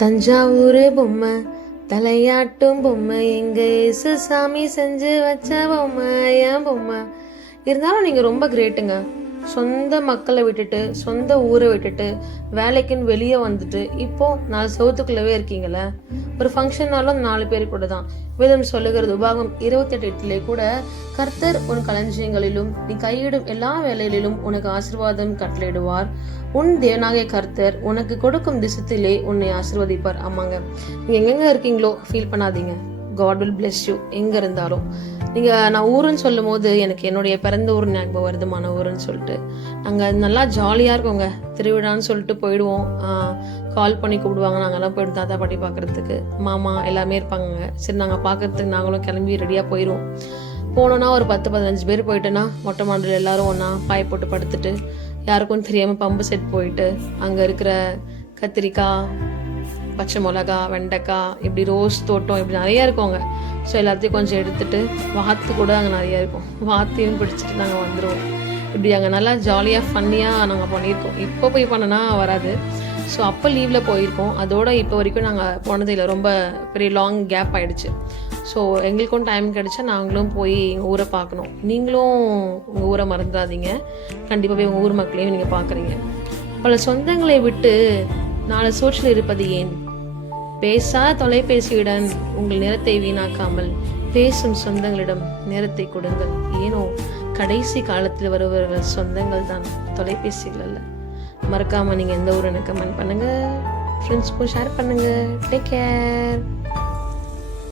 தஞ்சாவூர் பொம்மை தலையாட்டும் பொம்மை எங்க இயேசு சாமி செஞ்சு வச்ச பொம்மை என் பொம்மை. இருந்தாலும் நீங்கள் ரொம்ப கிரேட்டுங்க. சொந்த மக்களை விட்டுட்டு சொந்த ஊரை விட்டுட்டு வேலைக்குன்னு வெளியே வந்துட்டு இப்போ 4 சவுத்துக்குள்ளவே இருக்கீங்களே. ஒரு ஃபங்க்ஷன்னாலும் 4 பேர் கூட தான். வேதம் சொல்லுகிறது உபாகம் 28:8 கூட, கர்த்தர் உன் களஞ்சியங்களிலும் நீ கையிடும் எல்லா வேலைகளிலும் உனக்கு ஆசீர்வாதம் கட்டளையிடுவார். உன் தேவனாகிய கர்த்தர் உனக்கு கொடுக்கும் திசத்திலே உன்னை ஆசீர்வதிப்பார். ஆமாங்க, நீங்க எங்கெங்க இருக்கீங்களோ ஃபீல் பண்ணாதீங்க. God will bless you. எங்க இருந்தாலும் நான் ஊருன்னு சொல்லும் போது எனக்கு என்னுடைய பிறந்த ஊர் ஞாபகம் வருது, மன ஊருன்னு சொல்லிட்டு. நாங்கள் நல்லா ஜாலியாக இருக்கோங்க. திருவிழான்னு சொல்லிட்டு போயிடுவோம். கால் பண்ணி கூப்பிடுவாங்க, நாங்கள்லாம் போய்ட்டு தாத்தா பாட்டி பார்க்குறதுக்கு. மாமா எல்லாமே இருப்பாங்க. சரி, நாங்கள் பார்க்குறதுக்கு நாங்களும் கிளம்பி ரெடியாக போயிடுவோம். போனோன்னா ஒரு 10-15 பேர் போயிட்டோன்னா மொட்டை மாடல் எல்லாரும் ஒன்றா பாய் போட்டு படுத்துட்டு யாருக்கும் தெரியாமல் பம்பு செட் போயிட்டு அங்கே இருக்கிற கத்திரிக்காய், பச்சை மிளகா, வெண்டைக்காய், இப்படி ரோஸ் தோட்டம் இப்படி நிறையா இருக்கோங்க. ஸோ எல்லாத்தையும் கொஞ்சம் எடுத்துகிட்டு வாத்து கூட அங்கே நிறையா இருக்கும். வாத்தையும் பிடிச்சிட்டு நாங்கள் வந்துடுவோம். இப்படி அங்கே நல்லா ஜாலியாக ஃபன்னியாக நாங்கள் பண்ணியிருக்கோம். இப்போ போய் பண்ணனா வராது. ஸோ அப்போ லீவில் போயிருக்கோம். அதோட இப்போ வரைக்கும் நாங்கள் போனது இல்லை. ரொம்ப பெரிய லாங் கேப் ஆகிடுச்சு. ஸோ எங்களுக்கும் டைம் கிடச்சா நாங்களும் போய் எங்கள் ஊரை பார்க்கணும். நீங்களும் உங்கள் ஊரை மறந்துடாதீங்க. கண்டிப்பாக போய் உங்கள் ஊர் மக்களையும் நீங்கள் பார்க்குறீங்க. பல சொந்தங்களை விட்டு 4 சோற்றில் இருப்பது ஏன்? பேசா தொலைபேசியுடன் உங்கள் நேரத்தை வீணாக்காமல் பேசும் சொந்தங்களிடம் நேரத்தை கொடுங்கள். ஏனோ கடைசி காலத்தில் வருபவர்கள் சொந்தங்கள் தான், தொலைபேசிகள் அல்ல. மறக்காமல் நீங்கள் எந்த ஊருன்னு கமெண்ட் பண்ணுங்கள், ஃப்ரெண்ட்ஸ்க்கும் ஷேர் பண்ணுங்கள். Take care.